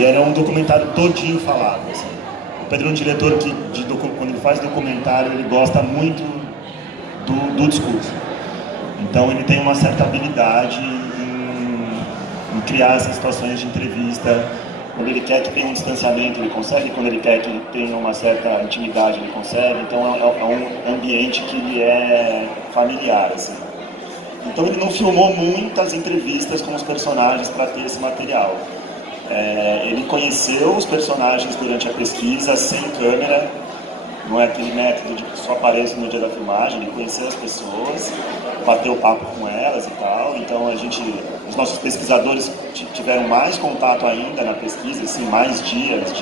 E era um documentário todinho falado, assim. O Pedro é um diretor que, quando ele faz documentário, ele gosta muito do discurso. Então ele tem uma certa habilidade em criar essas situações de entrevista. Quando ele quer que tenha um distanciamento, ele consegue. Quando ele quer que tenha uma certa intimidade, ele consegue. Então é um ambiente que lhe é familiar, assim. Então ele não filmou muitas entrevistas com os personagens para ter esse material. Ele conheceu os personagens durante a pesquisa, sem câmera. Não é aquele método de que só aparece no dia da filmagem. Ele conheceu as pessoas, bateu papo com elas e tal. Então os nossos pesquisadores tiveram mais contato ainda na pesquisa, assim, mais dias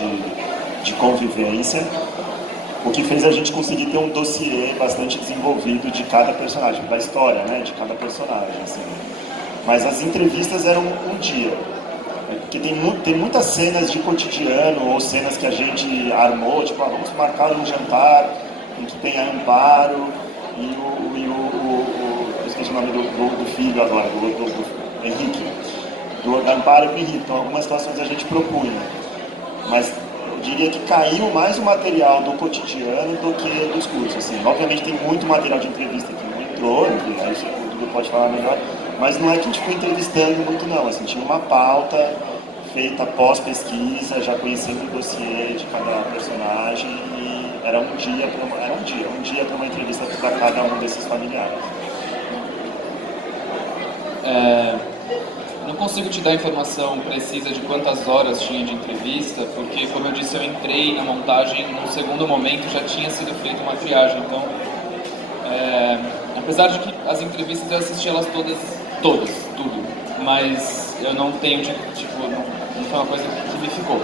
de convivência, o que fez a gente conseguir ter um dossiê bastante desenvolvido de cada personagem, da história, né, de cada personagem, assim. Mas as entrevistas eram um dia, porque tem muitas cenas de cotidiano ou cenas que a gente armou, tipo, vamos marcar um jantar em que tem a Amparo e eu esqueci o nome do filho agora, do Henrique, da Amparo e do Henrique. Então algumas situações a gente propunha, mas eu diria que caiu mais o material do cotidiano do que dos cursos, assim. Obviamente tem muito material de entrevista que não entrou, que aí o Dudu pode falar melhor, mas não é que a gente ficou entrevistando muito não, assim, tinha uma pauta feita pós-pesquisa, já conhecendo o dossiê de cada personagem, e era um dia para uma entrevista para cada um desses familiares. Não consigo te dar informação precisa de quantas horas tinha de entrevista, porque, como eu disse, eu entrei na montagem no segundo momento, já tinha sido feita uma triagem. Então, apesar de que as entrevistas eu assisti elas todas, tudo, mas eu não tenho, não foi uma coisa que me ficou.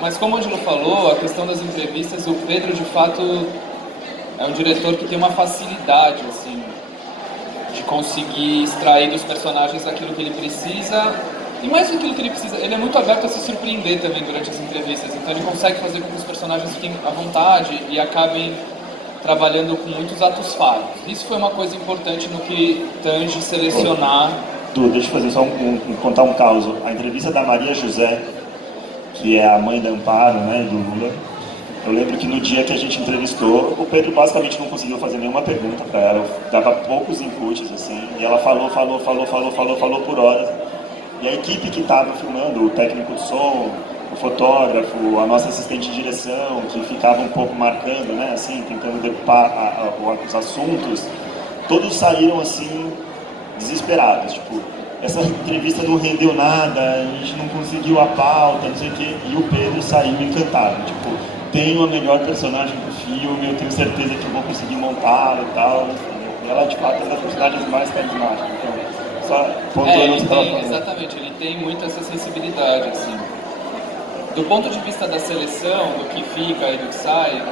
Mas como o Ângelo falou, a questão das entrevistas, o Pedro, de fato, é um diretor que tem uma facilidade, assim, de conseguir extrair dos personagens aquilo que ele precisa, e mais do que aquilo que ele precisa, ele é muito aberto a se surpreender também durante as entrevistas, então ele consegue fazer com que os personagens fiquem à vontade e acabem trabalhando com muitos atos falhos. Isso foi uma coisa importante no que tange selecionar. Du, deixa eu fazer só contar um caos. A entrevista da Maria José, que é a mãe da Amparo, né, do Lula, eu lembro que no dia que a gente entrevistou, o Pedro basicamente não conseguiu fazer nenhuma pergunta para ela, dava poucos inputs, assim, e ela falou por horas. E a equipe que estava filmando, o técnico de som, o fotógrafo, a nossa assistente de direção, que ficava um pouco marcando, né, assim, tentando decupar os assuntos, todos saíram, assim, desesperados, tipo, essa entrevista não rendeu nada, a gente não conseguiu a pauta, não sei o quê, e o Pedro saiu encantado, tipo, tenho a melhor personagem do filme, eu tenho certeza que eu vou conseguir montá-la e tal. E ela, de fato, é das personagens mais carismáticas. Então, só pontuando o que você estava falando. Exatamente, ele tem muito essa sensibilidade, assim. Do ponto de vista da seleção, do que fica e do que sai,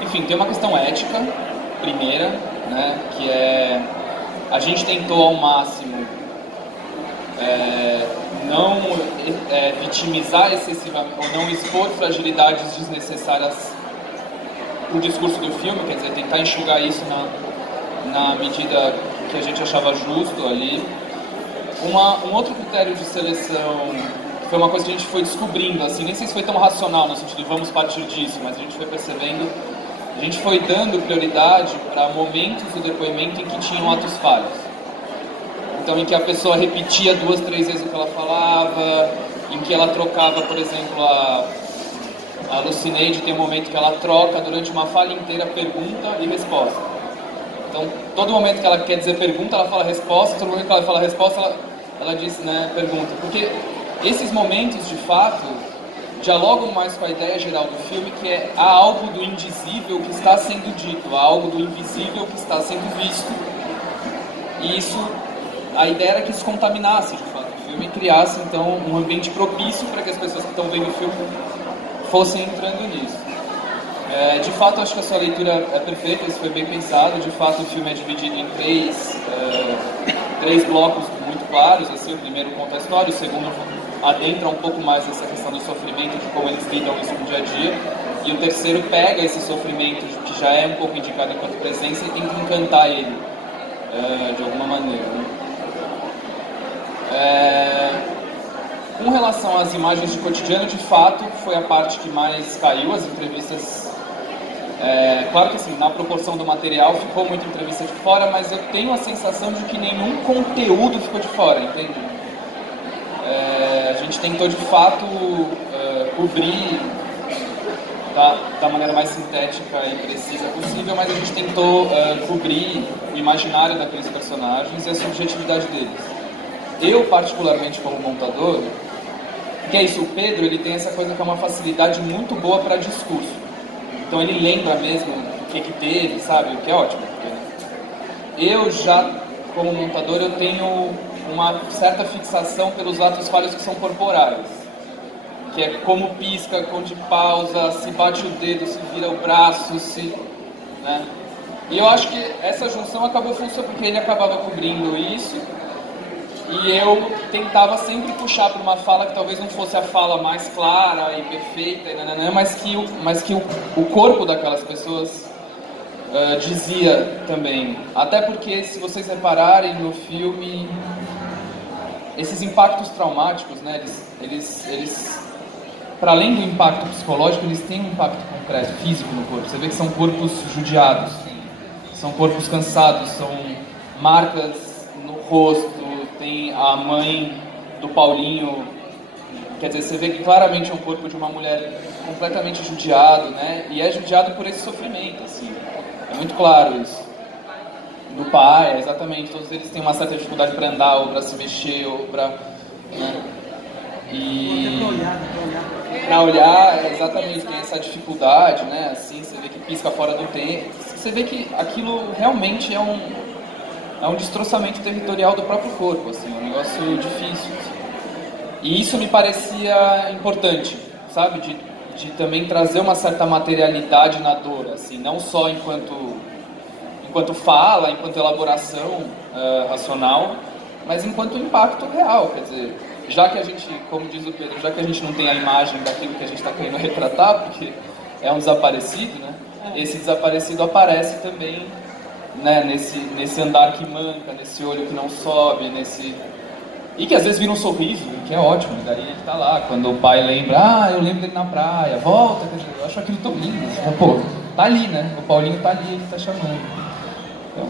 enfim, tem uma questão ética, primeira, né, que é... A gente tentou ao máximo não vitimizar excessivamente, ou não expor fragilidades desnecessárias para o discurso do filme, quer dizer, tentar enxugar isso na medida que a gente achava justo ali. Um outro critério de seleção, foi uma coisa que a gente foi descobrindo, assim, nem sei se foi tão racional, no sentido de vamos partir disso, mas a gente foi percebendo, a gente foi dando prioridade para momentos do depoimento em que tinham atos falhos. Então, em que a pessoa repetia 2, 3 vezes o que ela falava, em que ela trocava, por exemplo, a Lucineide tem um momento que ela troca durante uma fala inteira pergunta e resposta. Então, todo momento que ela quer dizer pergunta, ela fala resposta, todo momento que ela fala resposta, ela diz, né, pergunta. Porque esses momentos, de fato, dialogam mais com a ideia geral do filme, que é há algo do indizível que está sendo dito, há algo do invisível que está sendo visto. E isso... A ideia era que isso contaminasse, de fato, o filme e criasse, então, um ambiente propício para que as pessoas que estão vendo o filme fossem entrando nisso. De fato, acho que a sua leitura é perfeita, isso foi bem pensado. De fato, o filme é dividido em três blocos muito claros. Assim, o primeiro conta a história, o segundo adentra um pouco mais essa questão do sofrimento, de como eles lidam isso no dia a dia. E o terceiro pega esse sofrimento, que já é um pouco indicado enquanto presença, e tenta encantar ele, de alguma maneira, né? Com relação às imagens de cotidiano, de fato, foi a parte que mais caiu, as entrevistas. Claro que assim, na proporção do material ficou muita entrevista de fora, mas eu tenho a sensação de que nenhum conteúdo ficou de fora, entende? A gente tentou de fato cobrir da maneira mais sintética e precisa possível, mas a gente tentou cobrir o imaginário daqueles personagens e a subjetividade deles. Eu, particularmente como montador, que é isso, o Pedro, ele tem essa coisa que é uma facilidade muito boa para discurso. Então ele lembra mesmo o que teve, sabe? O que é ótimo. Eu já, como montador, eu tenho uma certa fixação pelos atos falhos que são corporais. Que é como pisca, onde pausa, se bate o dedo, se vira o braço, né? E eu acho que essa junção acabou funcionando, porque ele acabava cobrindo isso, e eu tentava sempre puxar para uma fala que talvez não fosse a fala mais clara e perfeita, mas que o corpo daquelas pessoas dizia também. Até porque, se vocês repararem no filme, esses impactos traumáticos, né, eles para além do impacto psicológico, eles têm um impacto concreto, físico no corpo. Você vê que são corpos judiados, são corpos cansados, são marcas no rosto. Tem a mãe do Paulinho, quer dizer, você vê que claramente é um corpo de uma mulher completamente judiado, né? E é judiado por esse sofrimento, assim. É muito claro isso. Do pai, exatamente. Todos eles têm uma certa dificuldade para andar, ou para se mexer, ou para... Né? E... Para olhar, exatamente, tem essa dificuldade, né? Assim, você vê que pisca fora do tempo. Você vê que aquilo realmente é um destroçamento territorial do próprio corpo, assim, é um negócio difícil. Assim. E isso me parecia importante, sabe? De também trazer uma certa materialidade na dor, assim, não só enquanto fala, enquanto elaboração racional, mas enquanto impacto real, quer dizer, já que a gente, como diz o Pedro, já que a gente não tem a imagem daquilo que a gente está querendo retratar, porque é um desaparecido, né? Esse desaparecido aparece também, né, nesse andar que manca, nesse olho que não sobe, e que às vezes vira um sorriso, que é ótimo, a galinha que tá lá, quando o pai lembra, eu lembro dele na praia, volta, quer dizer, eu acho aquilo tão lindo, pô, tá ali, né, o Paulinho tá ali, ele tá chamando. Então...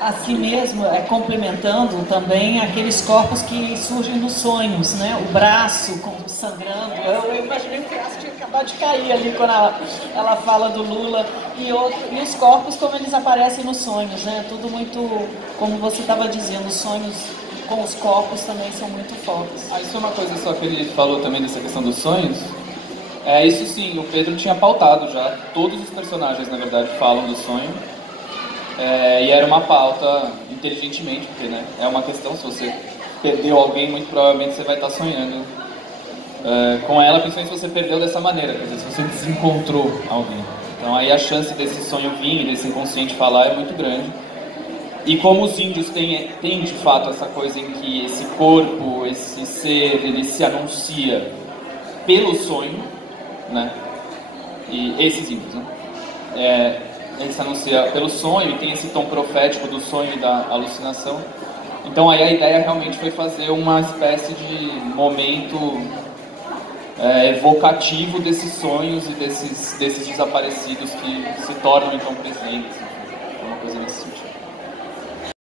Assim mesmo, complementando também aqueles corpos que surgem nos sonhos, né, o braço sangrando, eu imaginei que o braço tinha acabado de cair ali quando ela fala do Lula, e os corpos como eles aparecem nos sonhos, né, tudo muito, como você estava dizendo, os sonhos com os corpos também são muito fortes. Isso é uma coisa só que ele falou também dessa questão dos sonhos, isso sim, o Pedro tinha pautado já, todos os personagens na verdade falam do sonho, e era uma pauta inteligentemente, porque né, é uma questão, se você perdeu alguém, muito provavelmente você vai estar sonhando com ela, principalmente se você perdeu dessa maneira, quer dizer, se você desencontrou alguém. Então aí a chance desse sonho vir, desse inconsciente falar é muito grande. E como os índios têm de fato essa coisa em que esse corpo, esse ser, ele se anuncia pelo sonho, né? E esses índios, né? Ele se anuncia pelo sonho e tem esse tom profético do sonho e da alucinação. Então aí a ideia realmente foi fazer uma espécie de momento evocativo desses sonhos e desses desaparecidos que se tornam então presentes. Uma coisa nesse sentido.